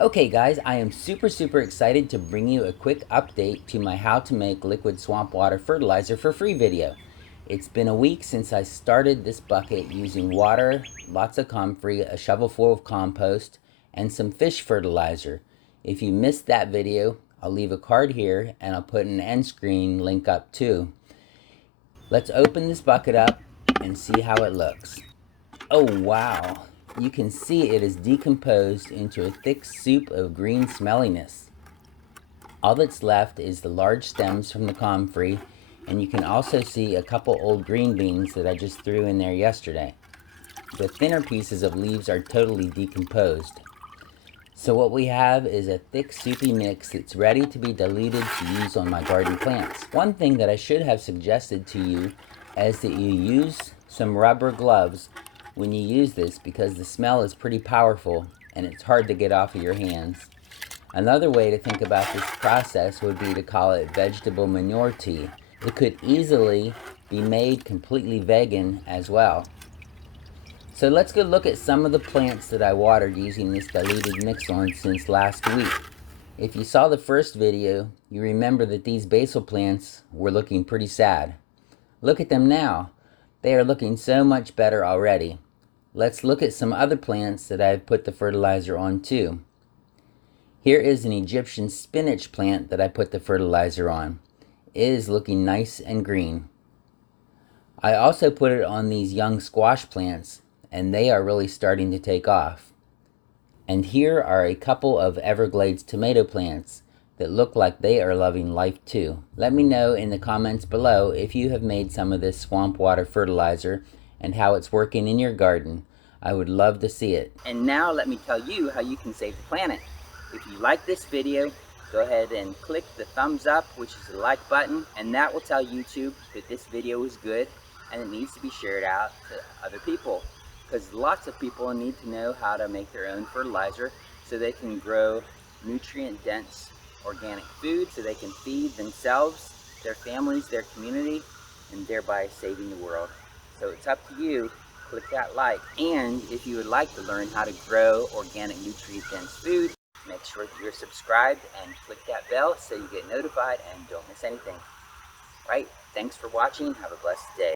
Okay guys, I am super excited to bring you a quick update to my how to make liquid swamp water fertilizer for free video. It's been a week since I started this bucket using water, lots of comfrey, a shovelful of compost, and some fish fertilizer. If you missed that video, I'll leave a card here and I'll put an end screen link up too. Let's open this bucket up and see how it looks. Oh wow, you can see it is decomposed into a thick soup of green smelliness. All that's left is the large stems from the comfrey, and you can also see a couple old green beans that I just threw in there yesterday. The thinner pieces of leaves are totally decomposed. So what we have is a thick soupy mix that's ready to be diluted to use on my garden plants. One thing that I should have suggested to you is that you use some rubber gloves when you use this, because the smell is pretty powerful and it's hard to get off of your hands. Another way to think about this process would be to call it vegetable manure tea. It could easily be made completely vegan as well. So let's go look at some of the plants that I watered using this diluted mix on since last week. If you saw the first video, you remember that these basil plants were looking pretty sad. Look at them now. They are looking so much better already. Let's look at some other plants that I've put the fertilizer on too. Here is an Egyptian spinach plant that I put the fertilizer on. It is looking nice and green. I also put it on these young squash plants, and they are really starting to take off. And here are a couple of everglades tomato plants that look like they are loving life too. Let me know in the comments below if you have made some of this swamp water fertilizer and how it's working in your garden. I would love to see it. And now let me tell you how you can save the planet. If you like this video, go ahead and click the thumbs up, which is the like button, and that will tell YouTube that this video is good and it needs to be shared out to other people, because lots of people need to know how to make their own fertilizer so they can grow nutrient-dense organic food so they can feed themselves, their families, their community, and thereby saving the world. So it's up to you. Click that like. And if you would like to learn how to grow organic nutrient-dense food, make sure that you're subscribed and click that bell so you get notified and don't miss anything. Right? Thanks for watching. Have a blessed day.